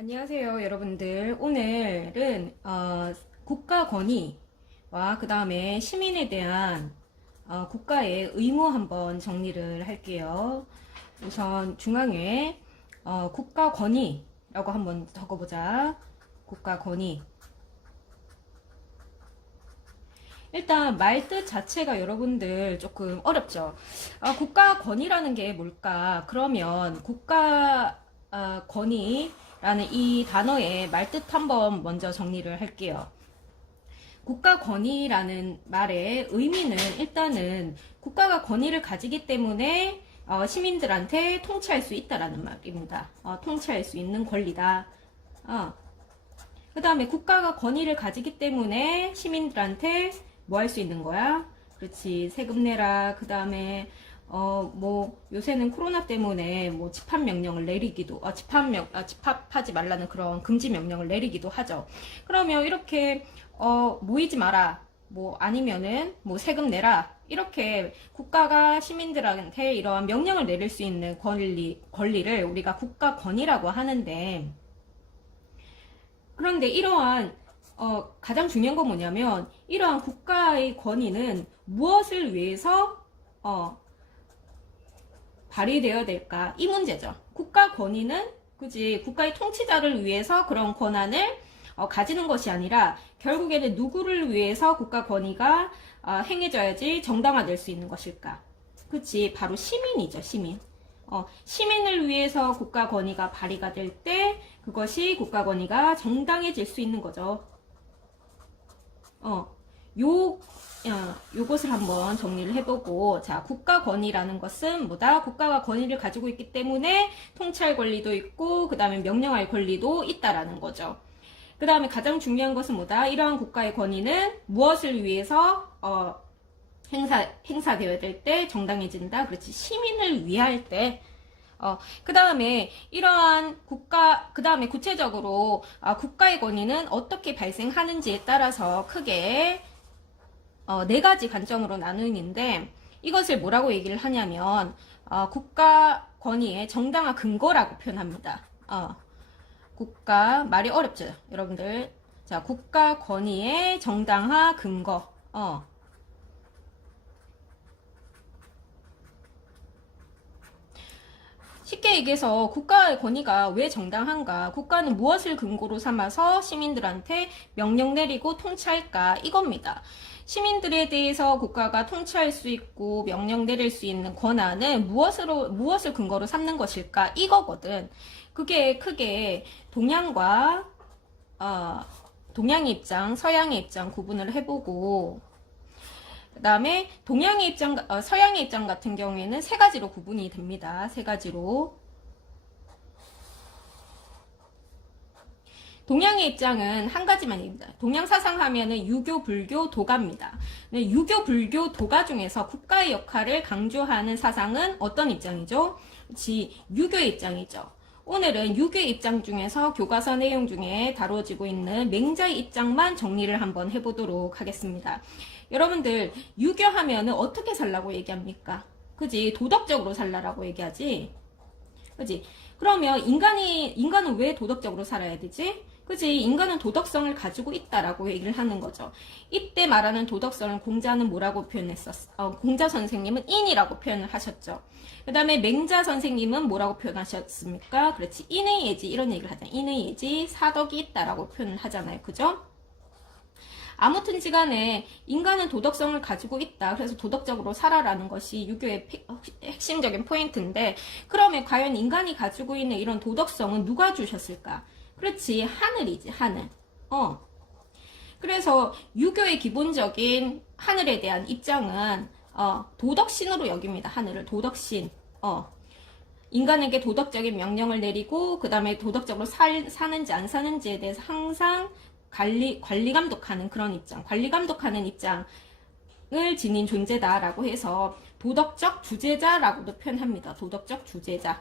안녕하세요, 여러분들. 오늘은 국가 권위와 그 다음에 시민에 대한 국가의 의무 한번 정리를 할게요. 우선 중앙에 국가 권위라고 한번 적어보자. 국가 권위. 일단 말뜻 자체가 여러분들 조금 어렵죠. 국가 권위라는 게 뭘까? 그러면 국가 권위라는 이 단어의 말뜻 한번 먼저 정리를 할게요. 국가 권위라는 말의 의미는 일단은 국가가 권위를 가지기 때문에 시민들한테 통치할 수 있다라는 말입니다. 통치할 수 있는 권리다. 그 다음에 국가가 권위를 가지기 때문에 시민들한테 뭐 할 수 있는 거야? 그렇지. 세금 내라. 그 다음에 뭐 요새는 코로나 때문에 뭐 집합 명령을 내리기도 집합하지 말라는 그런 금지 명령을 내리기도 하죠. 그러면 이렇게 모이지 마라. 뭐 아니면은 뭐 세금 내라. 이렇게 국가가 시민들한테 이러한 명령을 내릴 수 있는 권리를 우리가 국가 권위라고 하는데, 그런데 이러한 가장 중요한 건 뭐냐면 이러한 국가의 권위는 무엇을 위해서 발휘되어야 될까? 이 문제죠. 국가 권위는 그지 국가의 통치자를 위해서 그런 권한을 가지는 것이 아니라 결국에는 누구를 위해서 국가 권위가 행해져야지 정당화될 수 있는 것일까? 그치, 바로 시민이죠. 시민. 시민을 위해서 국가 권위가 발휘가 될 때 그것이 국가 권위가 정당해질 수 있는 거죠. 요것을 한번 정리를 해보고, 자, 국가 권위라는 것은 뭐다? 국가가 권위를 가지고 있기 때문에 통치할 권리도 있고, 그 다음에 명령할 권리도 있다라는 거죠. 그 다음에 가장 중요한 것은 뭐다? 이러한 국가의 권위는 무엇을 위해서 행사되어야 될 때 정당해진다? 그렇지. 시민을 위할 때. 그 다음에 이러한 그 다음에 구체적으로 국가의 권위는 어떻게 발생하는지에 따라서 크게 네 가지 관점으로 나누는데, 이것을 뭐라고 얘기를 하냐면 국가 권위의 정당화 근거라고 표현합니다. 말이 어렵죠, 여러분들. 자, 국가 권위의 정당화 근거. 쉽게 얘기해서 국가의 권위가 왜 정당한가? 국가는 무엇을 근거로 삼아서 시민들한테 명령 내리고 통치할까? 이겁니다. 시민들에 대해서 국가가 통치할 수 있고 명령 내릴 수 있는 권한은 무엇을 근거로 삼는 것일까? 이거거든. 그게 크게 동양의 입장, 서양의 입장 구분을 해보고, 그 다음에 서양의 입장 같은 경우에는 세 가지로 구분이 됩니다. 세 가지로. 동양의 입장은 한 가지만입니다. 동양 사상 하면은 유교, 불교, 도가입니다. 유교, 불교, 도가 중에서 국가의 역할을 강조하는 사상은 어떤 입장이죠? 유교의 입장이죠. 오늘은 유교의 입장 중에서 교과서 내용 중에 다뤄지고 있는 맹자의 입장만 정리를 한번 해보도록 하겠습니다. 여러분들, 유교하면은 어떻게 살라고 얘기합니까? 그지? 도덕적으로 살라라고 얘기하지? 그지? 그러면 인간은 왜 도덕적으로 살아야 되지? 그지? 인간은 도덕성을 가지고 있다라고 얘기를 하는 거죠. 이때 말하는 도덕성을 공자는 뭐라고 표현했었어? 공자 선생님은 인이라고 표현을 하셨죠. 그 다음에 맹자 선생님은 뭐라고 표현하셨습니까? 그렇지. 인의 예지, 이런 얘기를 하잖아요. 인의 예지, 사덕이 있다라고 표현을 하잖아요. 그죠? 아무튼지 간에 인간은 도덕성을 가지고 있다. 그래서 도덕적으로 살아라는 것이 유교의 핵심적인 포인트인데, 그러면 과연 인간이 가지고 있는 이런 도덕성은 누가 주셨을까? 그렇지. 하늘이지. 하늘. 그래서 유교의 기본적인 하늘에 대한 입장은 도덕신으로 여깁니다. 하늘을. 도덕신. 인간에게 도덕적인 명령을 내리고, 그 다음에 도덕적으로 사는지 안 사는지에 대해서 항상 관리 감독하는 그런 입장, 관리 감독하는 입장을 지닌 존재다라고 해서 도덕적 주제자라고도 표현합니다. 도덕적 주제자.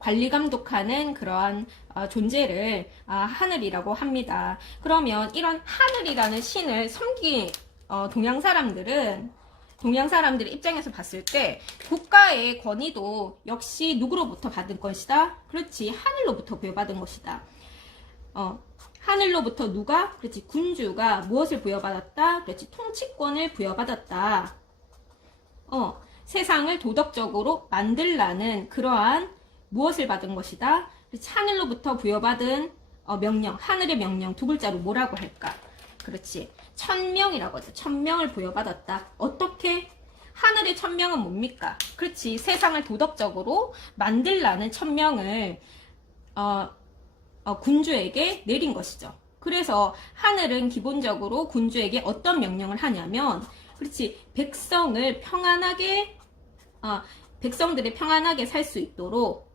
관리 감독하는 그러한 존재를 하늘이라고 합니다. 그러면 이런 하늘이라는 신을 섬긴 동양 사람들은 동양 사람들의 입장에서 봤을 때 국가의 권위도 역시 누구로부터 받은 것이다? 그렇지, 하늘로부터 부여받은 것이다. 하늘로부터 누가? 그렇지, 군주가 무엇을 부여받았다? 그렇지, 통치권을 부여받았다. 세상을 도덕적으로 만들라는 그러한 무엇을 받은 것이다? 그렇지, 하늘로부터 부여받은 명령, 하늘의 명령 두 글자로 뭐라고 할까? 그렇지, 천명이라고 하죠. 천명을 부여받았다. 어떻게? 하늘의 천명은 뭡니까? 그렇지, 세상을 도덕적으로 만들라는 천명을 군주에게 내린 것이죠. 그래서 하늘은 기본적으로 군주에게 어떤 명령을 하냐면, 그렇지, 백성을 평안하게 백성들이 평안하게 살 수 있도록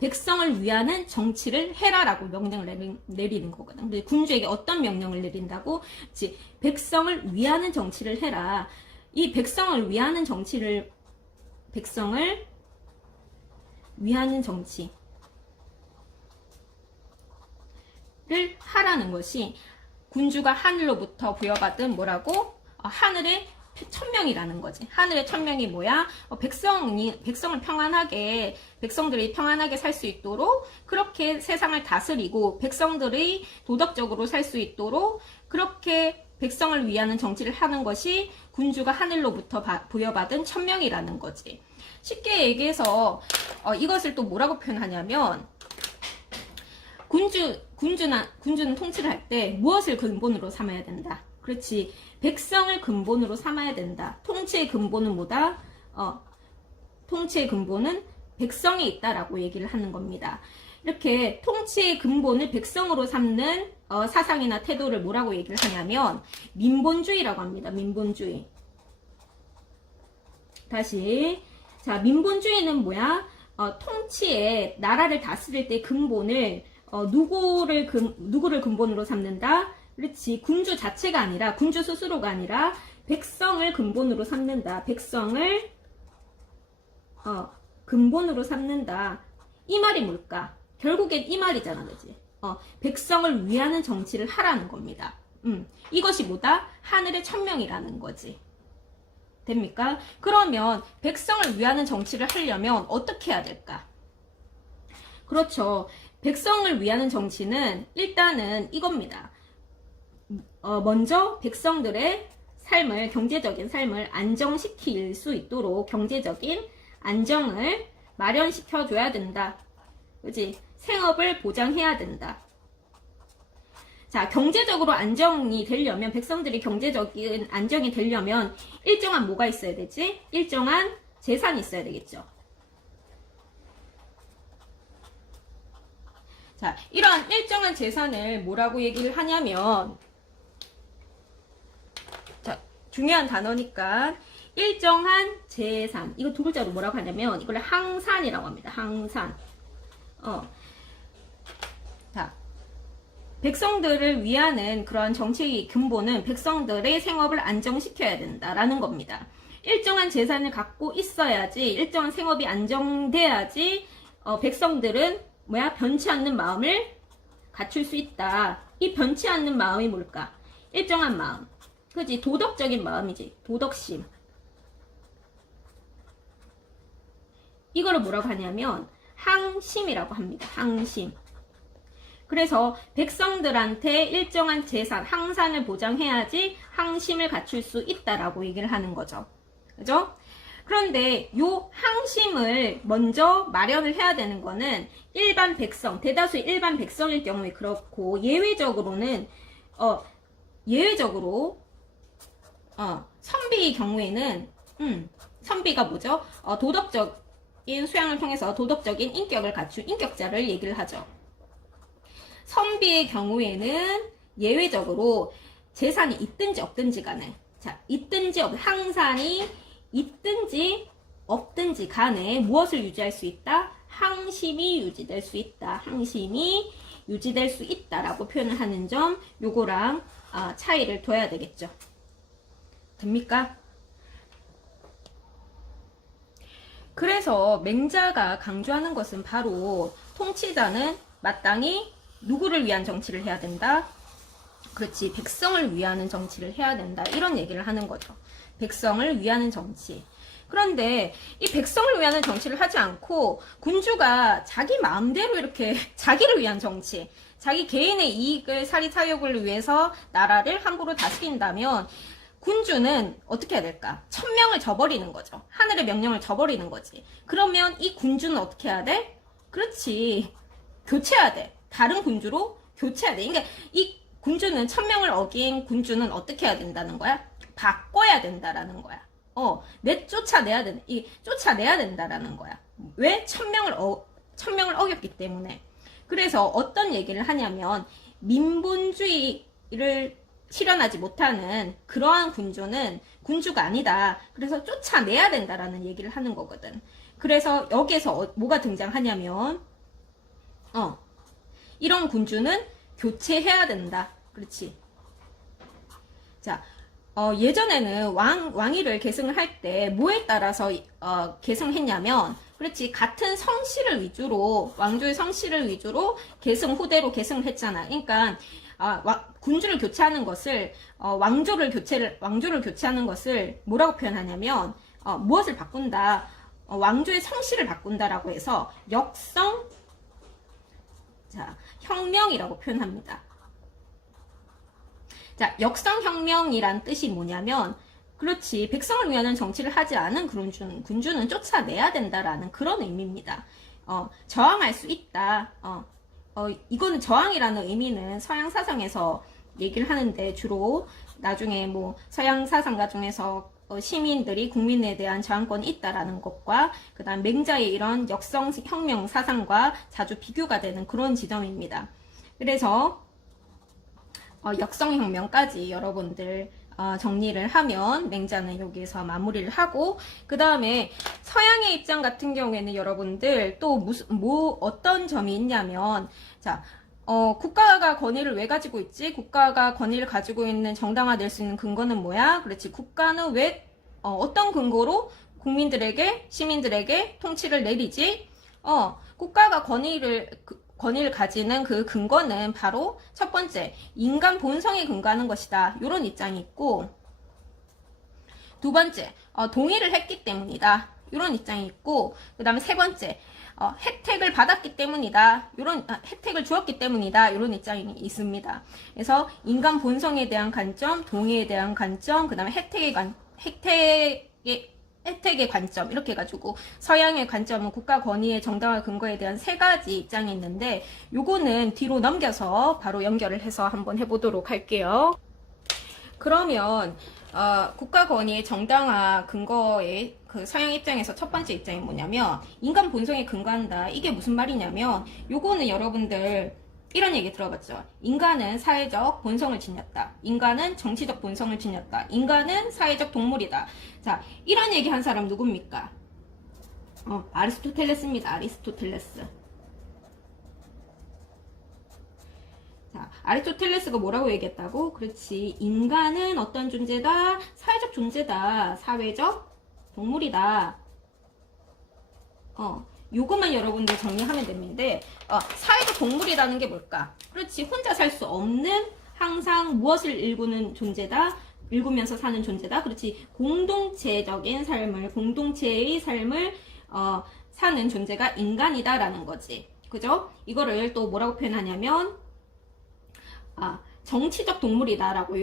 백성을 위하는 정치를 해라라고 명령을 내리는 거거든. 근데 군주에게 어떤 명령을 내린다고? 그치, 백성을 위하는 정치를 해라. 이 백성을 위하는 정치를, 백성을 위하는 정치를 하라는 것이 군주가 하늘로부터 부여받은 뭐라고? 하늘의 천명이라는 거지. 하늘의 천명이 뭐야? 백성을 평안하게, 백성들이 평안하게 살 수 있도록 그렇게 세상을 다스리고 백성들이 도덕적으로 살 수 있도록 그렇게 백성을 위하는 정치를 하는 것이 군주가 하늘로부터 부여받은 천명이라는 거지. 쉽게 얘기해서 이것을 또 뭐라고 표현하냐면, 군주는 통치를 할 때 무엇을 근본으로 삼아야 된다? 그렇지, 백성을 근본으로 삼아야 된다. 통치의 근본은 뭐다? 통치의 근본은 백성이 있다라고 얘기를 하는 겁니다. 이렇게 통치의 근본을 백성으로 삼는 사상이나 태도를 뭐라고 얘기를 하냐면 민본주의라고 합니다. 민본주의. 다시, 자, 민본주의는 뭐야? 통치에, 나라를 다스릴 때 근본을 누구를 근본으로 삼는다? 그렇지, 군주 자체가 아니라, 군주 스스로가 아니라 백성을 근본으로 삼는다. 백성을 근본으로 삼는다. 이 말이 뭘까? 결국엔 이 말이잖아, 그지? 백성을 위하는 정치를 하라는 겁니다. 이것이 뭐다? 하늘의 천명이라는 거지. 됩니까? 그러면 백성을 위하는 정치를 하려면 어떻게 해야 될까? 그렇죠. 백성을 위하는 정치는 일단은 이겁니다. 먼저 백성들의 삶을, 경제적인 삶을 안정시킬 수 있도록 경제적인 안정을 마련시켜줘야 된다. 그치? 생업을 보장해야 된다. 자, 경제적으로 안정이 되려면, 백성들이 경제적인 안정이 되려면 일정한 뭐가 있어야 되지? 일정한 재산이 있어야 되겠죠. 자, 이러한 일정한 재산을 뭐라고 얘기를 하냐면, 자, 중요한 단어니까 일정한 재산, 이거 두 글자로 뭐라고 하냐면 이걸 항산이라고 합니다. 항산. 자, 백성들을 위하는 그런 정책의 근본은 백성들의 생업을 안정시켜야 된다라는 겁니다. 일정한 재산을 갖고 있어야지, 일정한 생업이 안정돼야지 백성들은 변치 않는 마음을 갖출 수 있다. 이 변치 않는 마음이 뭘까? 일정한 마음. 그지? 도덕적인 마음이지. 도덕심. 이거를 뭐라고 하냐면 항심이라고 합니다. 항심. 그래서 백성들한테 일정한 재산, 항산을 보장해야지 항심을 갖출 수 있다라고 얘기를 하는 거죠. 그죠? 그런데 요 항심을 먼저 마련을 해야 되는 거는 일반 백성, 대다수의 일반 백성일 경우에 그렇고, 예외적으로는 선비의 경우에는 선비가 뭐죠? 도덕적인 수양을 통해서 도덕적인 인격을 갖춘 인격자를 얘기를 하죠. 선비의 경우에는 예외적으로 재산이 있든지 없든지 간에, 자, 있든지 항산이 있든지 없든지 간에 무엇을 유지할 수 있다? 항심이 유지될 수 있다. 항심이 유지될 수 있다라고 표현을 하는 점, 요거랑 차이를 둬야 되겠죠. 됩니까? 그래서 맹자가 강조하는 것은 바로 통치자는 마땅히 누구를 위한 정치를 해야 된다? 그렇지. 백성을 위하는 정치를 해야 된다. 이런 얘기를 하는 거죠. 백성을 위하는 정치. 그런데 이 백성을 위하는 정치를 하지 않고 군주가 자기 마음대로 이렇게 자기를 위한 정치, 자기 개인의 이익을 사리사욕을 위해서 나라를 함부로 다스린다면 군주는 어떻게 해야 될까? 천명을 저버리는 거죠. 하늘의 명령을 저버리는 거지. 그러면 이 군주는 어떻게 해야 돼? 그렇지. 교체해야 돼. 다른 군주로 교체해야 돼. 그러니까 이 군주는 천명을 어긴 군주는 어떻게 해야 된다는 거야? 바꿔야 된다라는 거야. 쫓아내야 된다라는 거야. 왜? 천명을 어겼기 때문에. 그래서 어떤 얘기를 하냐면, 민본주의를 실현하지 못하는 그러한 군주는 군주가 아니다. 그래서 쫓아내야 된다라는 얘기를 하는 거거든. 그래서 여기에서 뭐가 등장하냐면, 이런 군주는 교체해야 된다. 그렇지. 자, 예전에는 왕위를 계승을 할 때 뭐에 따라서 계승했냐면, 그렇지, 같은 성씨를 위주로, 왕조의 성씨를 위주로 후대로 계승을 했잖아. 그러니까 군주를 교체하는 것을 왕조를 교체하는 것을 뭐라고 표현하냐면 무엇을 바꾼다? 왕조의 성씨를 바꾼다라고 해서 혁명이라고 표현합니다. 자, 역성혁명이란 뜻이 뭐냐면, 그렇지, 백성을 위하는 정치를 하지 않은 군주는 쫓아내야 된다라는 그런 의미입니다. 저항할 수 있다. 이거는 저항이라는 의미는 서양 사상에서 얘기를 하는데, 주로 나중에 뭐 서양 사상가 중에서 시민들이 국민에 대한 저항권이 있다라는 것과 그 다음 맹자의 이런 역성혁명 사상과 자주 비교가 되는 그런 지점입니다. 그래서 역성혁명까지 여러분들 정리를 하면 맹자는 여기에서 마무리를 하고, 그 다음에 서양의 입장 같은 경우에는 여러분들 또 어떤 점이 있냐면, 자, 국가가 권위를 왜 가지고 있지? 국가가 권위를 가지고 있는 정당화될 수 있는 근거는 뭐야? 그렇지. 국가는 왜 어떤 근거로 시민들에게 통치를 내리지? 국가가 권위를 가지는 그 근거는 바로 첫 번째, 인간 본성에 근거하는 것이다. 이런 입장이 있고, 두 번째, 동의를 했기 때문이다. 이런 입장이 있고, 그 다음에 세 번째, 혜택을 받았기 때문이다. 혜택을 주었기 때문이다. 이런 입장이 있습니다. 그래서 인간 본성에 대한 관점, 동의에 대한 관점, 그 다음에 혜택의 관점, 이렇게 해가지고 서양의 관점은 국가 권위의 정당화 근거에 대한 세 가지 입장이 있는데, 요거는 뒤로 넘겨서 바로 연결을 해서 한번 해보도록 할게요. 그러면 국가 권위의 정당화 근거의 그 서양 입장에서 첫 번째 입장이 뭐냐면, 인간 본성에 근거한다. 이게 무슨 말이냐면, 요거는 여러분들 이런 얘기 들어봤죠? 인간은 사회적 본성을 지녔다. 인간은 정치적 본성을 지녔다. 인간은 사회적 동물이다. 자, 이런 얘기 한 사람 누굽니까? 아리스토텔레스입니다. 아리스토텔레스. 자, 아리스토텔레스가 뭐라고 얘기했다고? 그렇지. 인간은 어떤 존재다? 사회적 존재다. 사회적 동물이다. 요것만 여러분들 정리하면 되는데, 사회적 동물이라는 게 뭘까? 그렇지, 혼자 살 수 없는, 항상 무엇을 일구면서 사는 존재다. 그렇지, 공동체의 삶을 사는 존재가 인간이다라는 거지. 그죠? 이거를 또 뭐라고 표현하냐면, 정치적 동물이다라고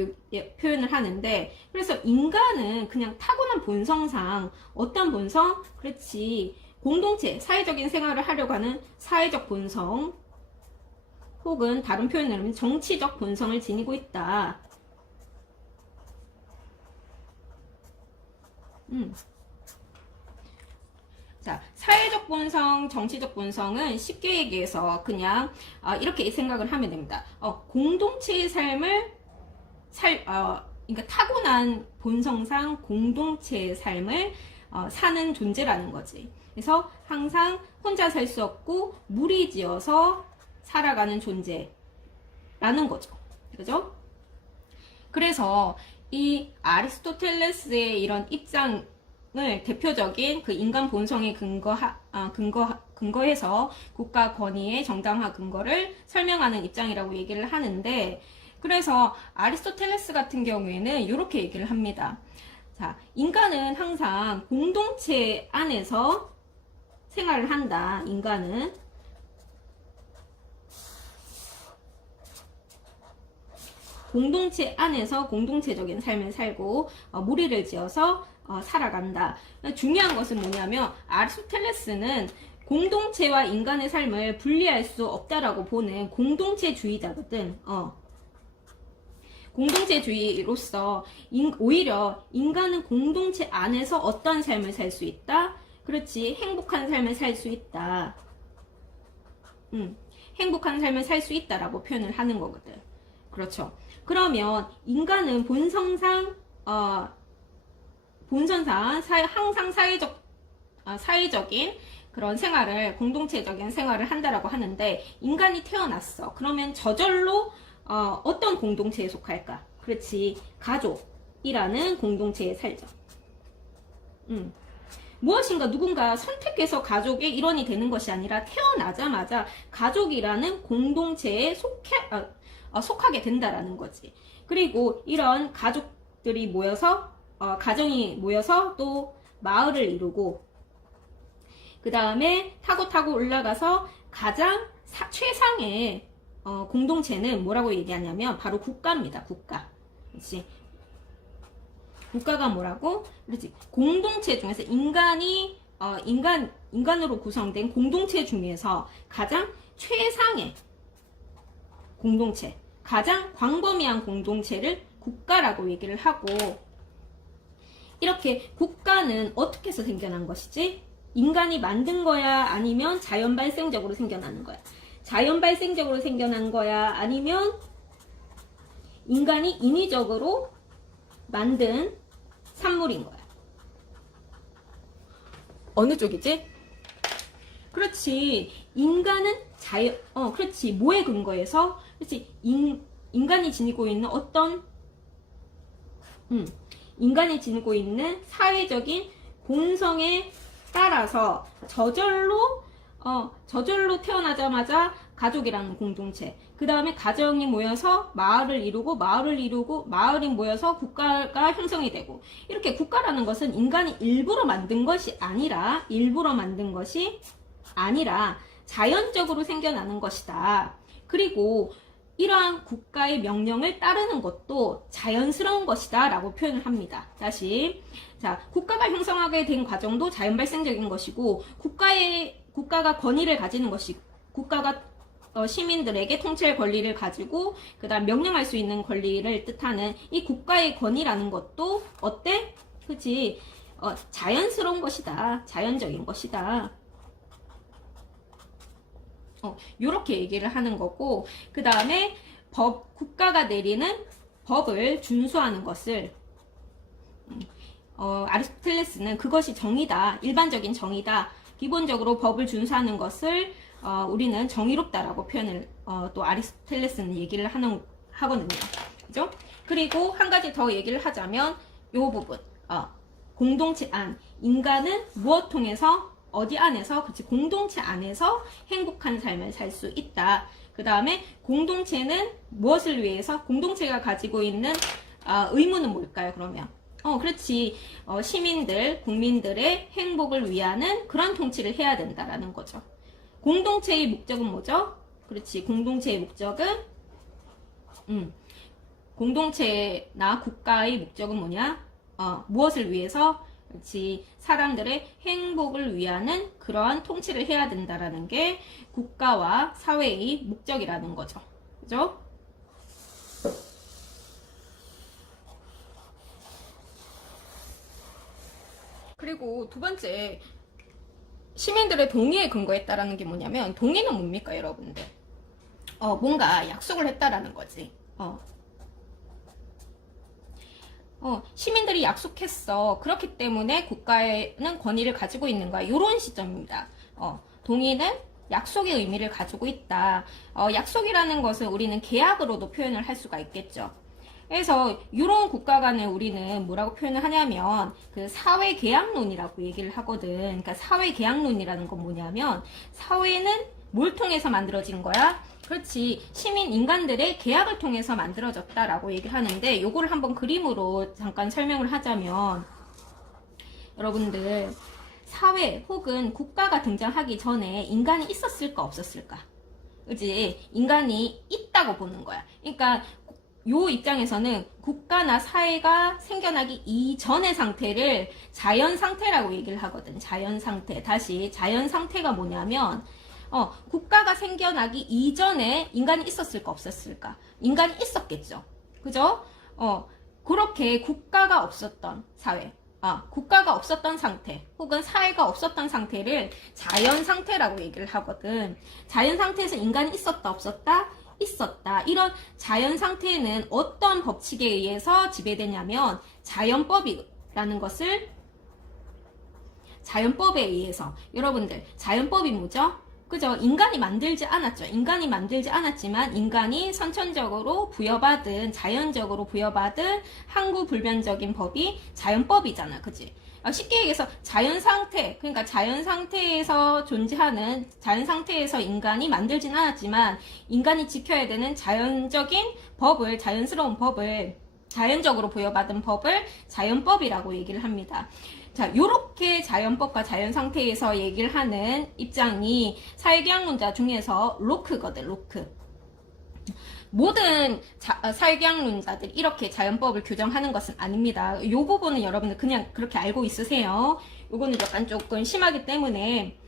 표현을 하는데, 그래서 인간은 그냥 타고난 본성상 어떤 본성? 그렇지, 공동체, 사회적인 생활을 하려고 하는 사회적 본성, 혹은 다른 표현을 하면 정치적 본성을 지니고 있다. 자, 사회적 본성, 정치적 본성은 쉽게 얘기해서 그냥 이렇게 생각을 하면 됩니다. 공동체의 삶을 그러니까 타고난 본성상 공동체의 삶을 사는 존재라는 거지. 그래서 항상 혼자 살 수 없고 무리지어서 살아가는 존재라는 거죠. 그죠? 그래서 이 아리스토텔레스의 이런 입장을 대표적인 그 인간 본성에 근거해서 국가 권위의 정당화 근거를 설명하는 입장이라고 얘기를 하는데, 그래서 아리스토텔레스 같은 경우에는 이렇게 얘기를 합니다. 자, 인간은 항상 공동체 안에서 생활을 한다. 인간은 공동체 안에서 공동체적인 삶을 살고 무리를 지어서 살아간다. 중요한 것은 뭐냐면 아리스토텔레스는 공동체와 인간의 삶을 분리할 수 없다라고 보는 공동체주의자거든. 공동체주의로서 오히려 인간은 공동체 안에서 어떤 삶을 살 수 있다? 그렇지, 행복한 삶을 살 수 있다. 행복한 삶을 살 수 있다라고 표현을 하는 거거든. 그렇죠. 그러면 인간은 본성상 항상 사회적인 그런 생활을, 공동체적인 생활을 한다라고 하는데, 인간이 태어났어. 그러면 저절로 어떤 공동체에 속할까? 그렇지, 가족이라는 공동체에 살죠. 무엇인가 누군가 선택해서 가족의 일원이 되는 것이 아니라 태어나자마자 가족이라는 공동체에 속하게 된다라는 거지. 그리고 이런 가족들이 모여서 가정이 모여서 또 마을을 이루고, 그 다음에 타고 올라가서 가장 최상의 공동체는 뭐라고 얘기하냐면 바로 국가입니다. 국가. 그렇지? 국가가 뭐라고? 그렇지. 공동체 중에서 인간으로 구성된 공동체 중에서 가장 최상의 공동체, 가장 광범위한 공동체를 국가라고 얘기를 하고, 이렇게 국가는 어떻게 해서 생겨난 것이지? 인간이 만든 거야? 아니면 자연 발생적으로 생겨나는 거야? 자연 발생적으로 생겨난 거야? 아니면 인간이 인위적으로 만든 산물인 거야? 어느 쪽이지? 그렇지. 인간은 그렇지. 뭐에 근거해서? 그렇지. 인간이 지니고 있는 인간이 지니고 있는 사회적인 본성에 따라서 저절로 태어나자마자 가족이라는 공동체, 그 다음에 가정이 모여서 마을을 이루고 마을이 모여서 국가가 형성이 되고, 이렇게 국가라는 것은 인간이 일부러 만든 것이 아니라 자연적으로 생겨나는 것이다. 그리고 이러한 국가의 명령을 따르는 것도 자연스러운 것이다 라고 표현을 합니다. 다시, 자, 국가가 형성하게 된 과정도 자연 발생적인 것이고, 국가가 권위를 가지는 것이, 국가가 시민들에게 통치할 권리를 가지고 그 다음 명령할 수 있는 권리를 뜻하는 이 국가의 권위라는 것도 어때? 그치? 자연스러운 것이다. 자연적인 것이다. 요렇게 얘기를 하는 거고, 그 다음에 국가가 내리는 법을 준수하는 것을 아리스토텔레스는 그것이 정의다. 일반적인 정의다. 기본적으로 법을 준수하는 것을 우리는 정의롭다라고 표현을 또 아리스토텔레스는 얘기를 하거든요. 그죠? 그리고 한 가지 더 얘기를 하자면 요 부분, 공동체 안, 인간은 무엇 통해서, 어디 안에서, 그치, 공동체 안에서 행복한 삶을 살 수 있다. 그 다음에 공동체는 무엇을 위해서, 공동체가 가지고 있는 의무는 뭘까요? 그러면 그렇지, 국민들의 행복을 위하는 그런 통치를 해야 된다라는 거죠. 공동체의 목적은 뭐죠? 그렇지, 공동체의 목적은 공동체나 국가의 목적은 뭐냐? 무엇을 위해서? 그렇지, 사람들의 행복을 위하는 그러한 통치를 해야 된다라는 게 국가와 사회의 목적이라는 거죠. 그죠? 그리고 두 번째, 시민들의 동의에 근거했다라는 게 뭐냐면, 동의는 뭡니까, 여러분들? 뭔가 약속을 했다라는 거지. 시민들이 약속했어. 그렇기 때문에 국가에는 권위를 가지고 있는 거야. 요런 시점입니다. 동의는 약속의 의미를 가지고 있다. 약속이라는 것은 우리는 계약으로도 표현을 할 수가 있겠죠. 그래서 이런 국가 간에 우리는 뭐라고 표현을 하냐면 그 사회계약론이라고 얘기를 하거든. 그러니까 사회계약론이라는 건 뭐냐면, 사회는 뭘 통해서 만들어진 거야? 그렇지. 시민 인간들의 계약을 통해서 만들어졌다라고 얘기를 하는데 요거를 한번 그림으로 잠깐 설명을 하자면 여러분들 사회 혹은 국가가 등장하기 전에 인간이 있었을까 없었을까? 그지? 인간이 있다고 보는 거야. 그러니까 요 입장에서는 국가나 사회가 생겨나기 이전의 상태를 자연 상태라고 얘기를 하거든. 자연 상태. 다시 자연 상태가 뭐냐면 국가가 생겨나기 이전에 인간이 있었을까 없었을까? 인간이 있었겠죠. 그죠? 그렇게 국가가 없었던 사회. 국가가 없었던 상태 혹은 사회가 없었던 상태를 자연 상태라고 얘기를 하거든. 자연 상태에서 인간이 있었다 없었다? 있었다. 이런 자연 상태는 어떤 법칙에 의해서 지배되냐면 자연법이라는 것을 자연법에 의해서 여러분들 자연법이 뭐죠? 그죠? 인간이 만들지 않았죠. 인간이 만들지 않았지만 인간이 선천적으로 부여받은 자연적으로 부여받은 항구불변적인 법이 자연법이잖아. 그지? 쉽게 얘기해서 자연 상태, 그러니까 자연 상태에서 존재하는 자연 상태에서 인간이 만들진 않았지만 인간이 지켜야 되는 자연적인 법을 자연스러운 법을 자연적으로 부여받은 법을 자연법이라고 얘기를 합니다. 자, 요렇게 자연법과 자연 상태에서 얘기를 하는 입장이 사회계약론자 중에서 로크거든, 로크. 모든 사회계약론자들이 이렇게 자연법을 규정하는 것은 아닙니다. 요 부분은 여러분들 그냥 그렇게 알고 있으세요. 요거는 약간 조금 심하기 때문에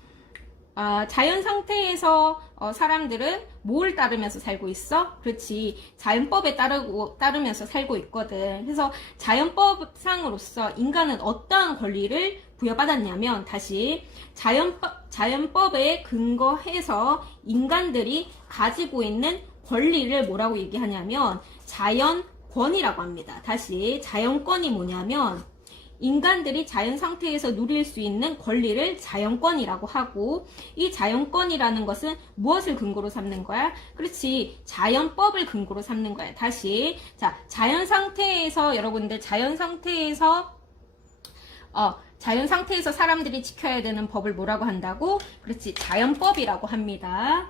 자연 상태에서 사람들은 뭘 따르면서 살고 있어? 그렇지. 자연법에 따르면서 살고 있거든. 그래서 자연법상으로서 인간은 어떠한 권리를 부여받았냐면 다시 자연법에 근거해서 인간들이 가지고 있는 권리를 뭐라고 얘기하냐면 자연권이라고 합니다. 다시 자연권이 뭐냐면 인간들이 자연 상태에서 누릴 수 있는 권리를 자연권이라고 하고 이 자연권이라는 것은 무엇을 근거로 삼는 거야? 그렇지. 자연법을 근거로 삼는 거야. 다시 자 자연 상태에서 여러분들 자연 상태에서 사람들이 지켜야 되는 법을 뭐라고 한다고? 그렇지. 자연법이라고 합니다.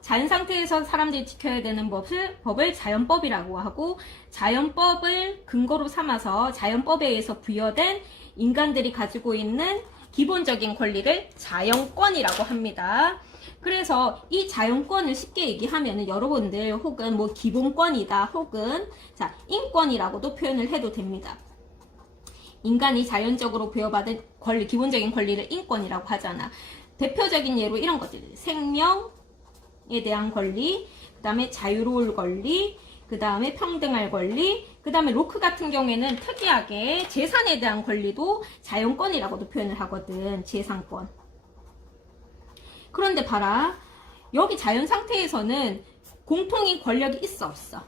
자연 상태에서 사람들이 지켜야 되는 법을 자연법이라고 하고 자연법을 근거로 삼아서 자연법에 의해서 부여된 인간들이 가지고 있는 기본적인 권리를 자연권이라고 합니다. 그래서 이 자연권을 쉽게 얘기하면은 여러분들 혹은 뭐 기본권이다 혹은 자 인권이라고도 표현을 해도 됩니다. 인간이 자연적으로 부여받은 권리, 기본적인 권리를 인권이라고 하잖아. 대표적인 예로 이런 것들 생명에 대한 권리, 그 다음에 자유로울 권리, 그 다음에 평등할 권리, 그 다음에 로크 같은 경우에는 특이하게 재산에 대한 권리도 자연권이라고도 표현을 하거든. 재산권. 그런데 봐라. 여기 자연 상태에서는 공통인 권력이 있어 없어?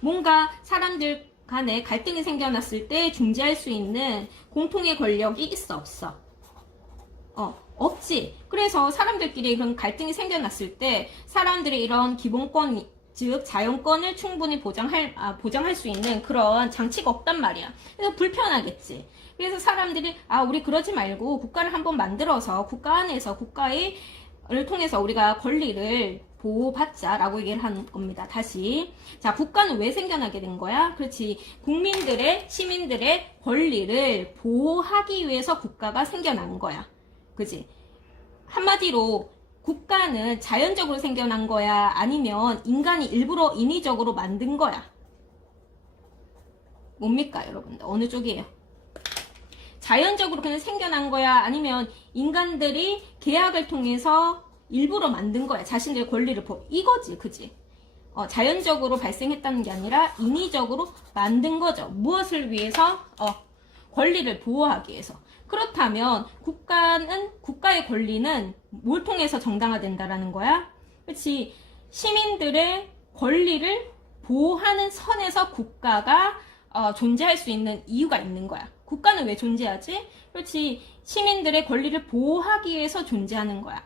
뭔가 사람들 간에 갈등이 생겨났을 때 중재할 수 있는 공통의 권력이 있어 없어? 없지. 그래서 사람들끼리 그런 갈등이 생겨났을 때 사람들의 이런 기본권, 즉 자연권을 충분히 보장할 수 있는 그런 장치가 없단 말이야. 그래서 불편하겠지. 그래서 사람들이 우리 그러지 말고 국가를 한번 만들어서 국가 안에서 국가를 통해서 우리가 권리를 보호받자라고 얘기를 하는 겁니다. 다시 자 국가는 왜 생겨나게 된 거야? 그렇지. 시민들의 권리를 보호하기 위해서 국가가 생겨난 거야. 그지? 한마디로 국가는 자연적으로 생겨난 거야? 아니면 인간이 일부러 인위적으로 만든 거야? 뭡니까 여러분들? 어느 쪽이에요? 자연적으로 그냥 생겨난 거야? 아니면 인간들이 계약을 통해서 일부러 만든 거야? 자신들의 권리를 이거지, 그지? 자연적으로 발생했다는 게 아니라 인위적으로 만든 거죠. 무엇을 위해서? 권리를 보호하기 위해서. 그렇다면 국가의 권리는 뭘 통해서 정당화된다라는 거야? 그렇지. 시민들의 권리를 보호하는 선에서 국가가 존재할 수 있는 이유가 있는 거야. 국가는 왜 존재하지? 그렇지. 시민들의 권리를 보호하기 위해서 존재하는 거야.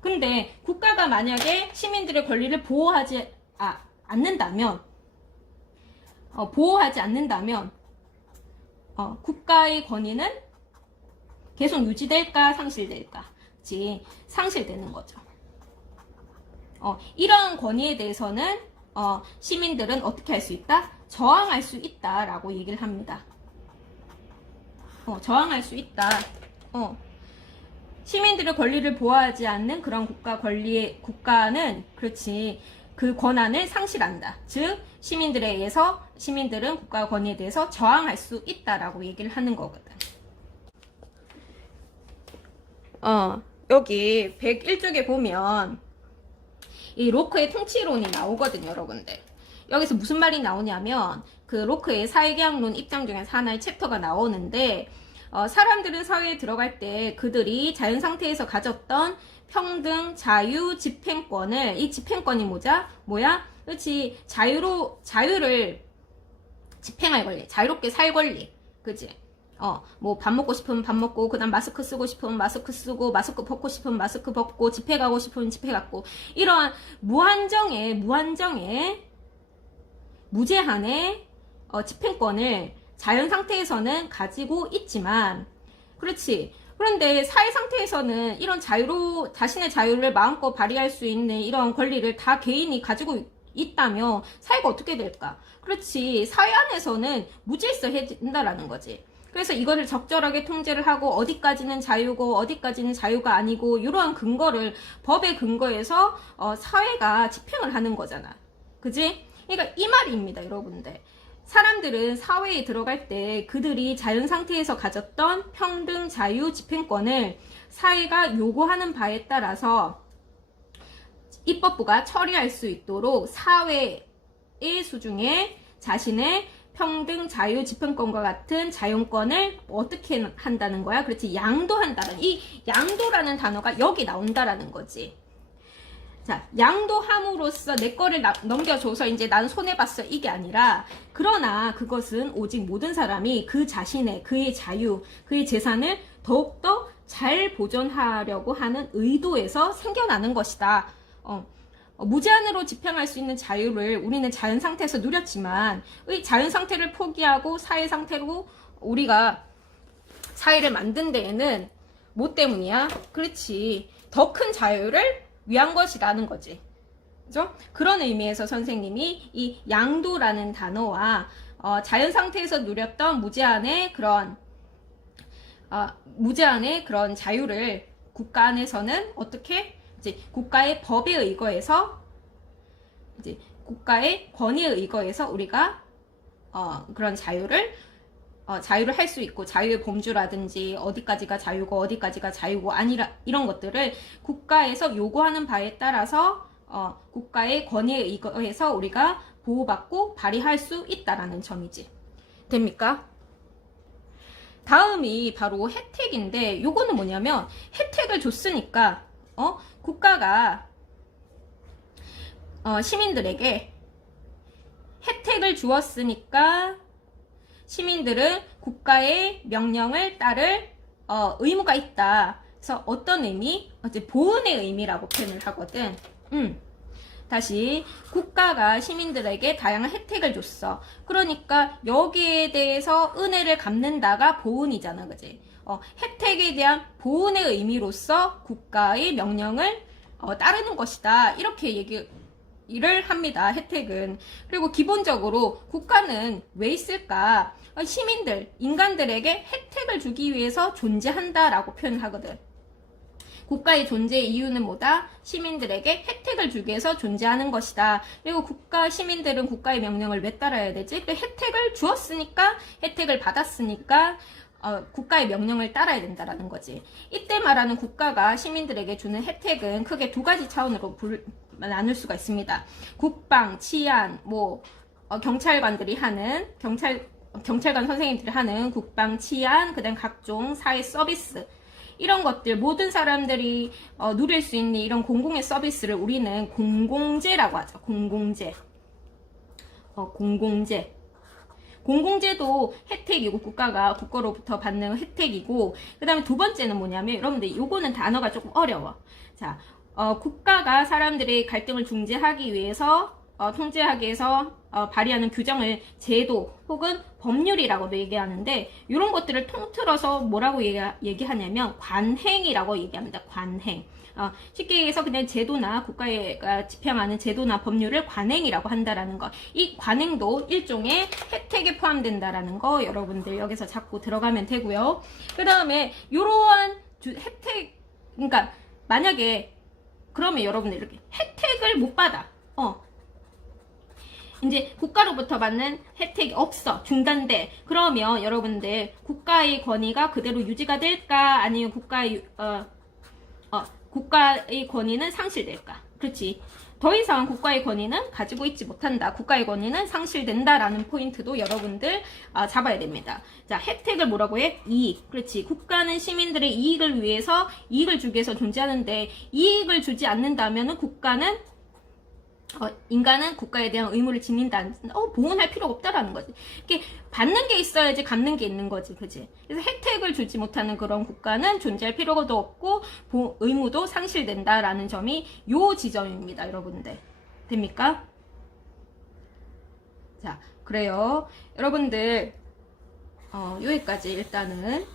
근데 국가가 만약에 시민들의 권리를 보호하지 않는다면 국가의 권위는 계속 유지될까 상실될까? 그치? 상실되는 거죠. 이런 권위에 대해서는 시민들은 어떻게 할 수 있다? 저항할 수 있다라고 얘기를 합니다. 저항할 수 있다. 시민들의 권리를 보호하지 않는 그런 국가는 그렇지 그 권한을 상실한다. 즉 시민들에 의해서 시민들은 국가 권위에 대해서 저항할 수 있다라고 얘기를 하는 거거든. 여기 101쪽에 보면 이 로크의 통치론이 나오거든요, 여러분들. 여기서 무슨 말이 나오냐면 그 로크의 사회계약론 입장 중에서 하나의 챕터가 나오는데 사람들은 사회에 들어갈 때 그들이 자연 상태에서 가졌던 평등, 자유, 집행권을 이 집행권이 뭐야? 그렇지 자유를 집행할 권리, 자유롭게 살 권리, 그지? 뭐 밥 먹고 싶으면 밥 먹고, 그다음 마스크 쓰고 싶으면 마스크 쓰고, 마스크 벗고 싶으면 마스크 벗고, 집회 가고 싶으면 집회 가고, 이러한 무한정의 무제한의 집행권을 자연 상태에서는 가지고 있지만, 그렇지. 그런데 사회 상태에서는 이런 자신의 자유를 마음껏 발휘할 수 있는 이런 권리를 다 개인이 가지고 있다면 사회가 어떻게 될까? 그렇지. 사회 안에서는 무질서해진다라는 거지. 그래서 이거를 적절하게 통제를 하고 어디까지는 자유고 어디까지는 자유가 아니고 이러한 근거를 법의 근거에서 사회가 집행을 하는 거잖아. 그지? 그러니까 이 말입니다, 여러분들. 사람들은 사회에 들어갈 때 그들이 자연 상태에서 가졌던 평등, 자유, 집행권을 사회가 요구하는 바에 따라서 입법부가 처리할 수 있도록 사회의 수중에 자신의 평등, 자유, 집행권과 같은 자연권을 어떻게 한다는 거야? 그렇지, 양도한다는, 이 양도라는 단어가 여기 나온다라는 거지. 자, 양도함으로써 내 거를 넘겨줘서 이제 난 손해봤어, 이게 아니라, 그러나 그것은 오직 모든 사람이 그 자신의, 그의 자유, 그의 재산을 더욱더 잘 보존하려고 하는 의도에서 생겨나는 것이다. 무제한으로 집행할 수 있는 자유를 우리는 자연 상태에서 누렸지만, 의 자연 상태를 포기하고 사회 상태로 우리가 사회를 만든 데에는 뭐 때문이야? 그렇지, 더 큰 자유를 위한 것이라는 거지. 그죠? 그런 의미에서 선생님이 이 양도라는 단어와 자연 상태에서 누렸던 무제한의 그런 자유를 국가 안에서는 어떻게 이제 국가의 법에 의거해서 이제 국가의 권위에 의거해서 우리가 그런 자유를 할 수 있고, 자유의 범주라든지 어디까지가 자유고 어디까지가 자유고 아니라 이런 것들을 국가에서 요구하는 바에 따라서 국가의 권위에 의거해서 우리가 보호받고 발휘할 수 있다라는 점이지. 됩니까? 다음이 바로 혜택인데, 요거는 뭐냐면 혜택을 줬으니까 국가가 시민들에게 혜택을 주었으니까 시민들은 국가의 명령을 따를 의무가 있다. 그래서 어떤 의미? 어째 보은의 의미라고 표현을 하거든. 다시 국가가 시민들에게 다양한 혜택을 줬어. 그러니까 여기에 대해서 은혜를 갚는다가 보은이잖아, 그지? 혜택에 대한 보은의 의미로서 국가의 명령을 따르는 것이다. 이렇게 얘기를 합니다, 혜택은. 그리고 기본적으로 국가는 왜 있을까? 시민들, 인간들에게 혜택을 주기 위해서 존재한다라고 표현하거든. 국가의 존재의 이유는 뭐다? 시민들에게 혜택을 주기 위해서 존재하는 것이다. 그리고 시민들은 국가의 명령을 왜 따라야 되지? 그 혜택을 주었으니까, 혜택을 받았으니까 국가의 명령을 따라야 된다라는 거지. 이때 말하는 국가가 시민들에게 주는 혜택은 크게 두 가지 차원으로 나눌 수가 있습니다. 국방, 치안, 경찰관들이 하는 경찰관 선생님들이 하는 국방, 치안, 그다음 각종 사회 서비스, 이런 것들, 모든 사람들이 누릴 수 있는 이런 공공의 서비스를 우리는 공공재라고 하죠. 공공재. 공공재도 혜택이고, 국가가 국가로부터 받는 혜택이고, 그 다음에 두 번째는 뭐냐면, 여러분들 요거는 단어가 조금 어려워. 자, 국가가 사람들의 갈등을 중재하기 위해서 통제하기 위해서 발의하는 규정을 제도 혹은 법률이라고도 얘기하는데 이런 것들을 통틀어서 뭐라고 얘기하냐면 관행이라고 얘기합니다. 관행. 쉽게 얘기해서 그냥 제도나 국가가 집행하는 제도나 법률을 관행이라고 한다라는 거. 이 관행도 일종의 혜택에 포함된다라는 거 여러분들 여기서 자꾸 들어가면 되고요. 그 다음에 이러한 혜택, 그러니까 만약에 그러면 여러분들 이렇게 혜택을 못 받아. 이제 국가로부터 받는 혜택이 없어. 중단돼. 그러면 여러분들 국가의 권위가 그대로 유지가 될까? 아니면 국가의 권위는 상실될까? 그렇지. 더 이상 국가의 권위는 가지고 있지 못한다. 국가의 권위는 상실된다라는 포인트도 여러분들 잡아야 됩니다. 자, 혜택을 뭐라고 해? 이익. 그렇지. 국가는 시민들의 이익을 위해서, 이익을 주기 위해서 존재하는데 이익을 주지 않는다면은 인간은 국가에 대한 의무를 지닌다는, 보호할 필요가 없다라는 거지. 이렇게 받는 게 있어야지 갚는 게 있는 거지, 그지? 그래서 혜택을 주지 못하는 그런 국가는 존재할 필요가 없고, 의무도 상실된다라는 점이 요 지점입니다, 여러분들. 됩니까? 자, 그래요. 여러분들, 여기까지 일단은,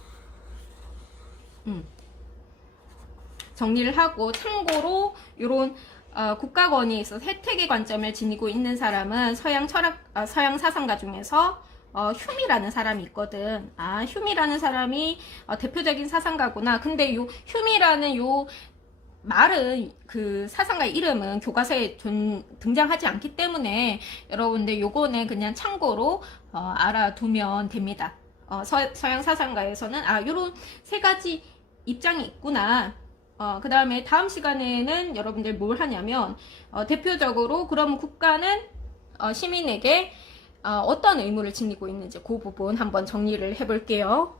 정리를 하고, 참고로, 요런, 국가 권위에 있어서 혜택의 관점을 지니고 있는 사람은 서양 사상가 중에서 휴미라는 사람이 있거든. 휴미라는 사람이 대표적인 사상가구나. 근데 요 휴미라는 요 말은 그 사상가의 이름은 교과서에 등장하지 않기 때문에 여러분들 요거는 그냥 참고로 알아두면 됩니다. 서양 사상가에서는 요런 세 가지 입장이 있구나. 그 다음에 다음 시간에는 여러분들 뭘 하냐면 대표적으로 그럼 국가는 시민에게 어떤 의무를 지니고 있는지 그 부분 한번 정리를 해볼게요.